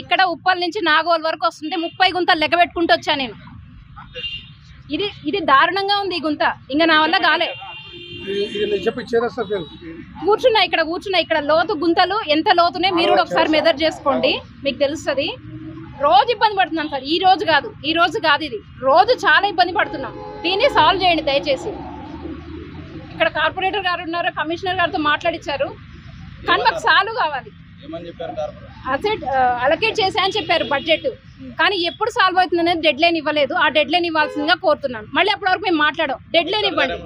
ఇక్కడ ఉప్పల్ నుంచి నాగోల్ వరకు వస్తుంటే 30 గుంతలు లెక్క పెట్టుకుంటూ వచ్చా నేను. ఇది దారుణంగా ఉంది ఈ గుంత. ఇంకా నా వల్ల కాలే. కూర్చున్నా ఇక్కడ లోతు గుంతలు ఎంత లోతునే మీరు కూడా ఒకసారి మెజర్ చేసుకోండి, మీకు తెలుస్తుంది. రోజు ఇబ్బంది పడుతున్నాం సార్. ఈ రోజు కాదు ఇది రోజు చాలా ఇబ్బంది పడుతున్నాం. దీన్ని సాల్వ్ చేయండి దయచేసి. ఇక్కడ కార్పొరేటర్ గారు ఉన్నారు, కమిషనర్ గారితో మాట్లాడించారు, కానీ మాకు సాల్వ్ కావాలి. అసెట్ అలొకేట్ చేశాయని చెప్పారు బడ్జెట్, కానీ ఎప్పుడు సాల్వ్ అవుతుంది అనేది డెడ్ లైన్ ఇవ్వలేదు. ఆ డెడ్ లైన్ ఇవ్వాల్సిందిగా కోరుతున్నాను. మళ్ళీ అప్పటి వరకు మేము మాట్లాడాం, డెడ్ లైన్ ఇవ్వండి.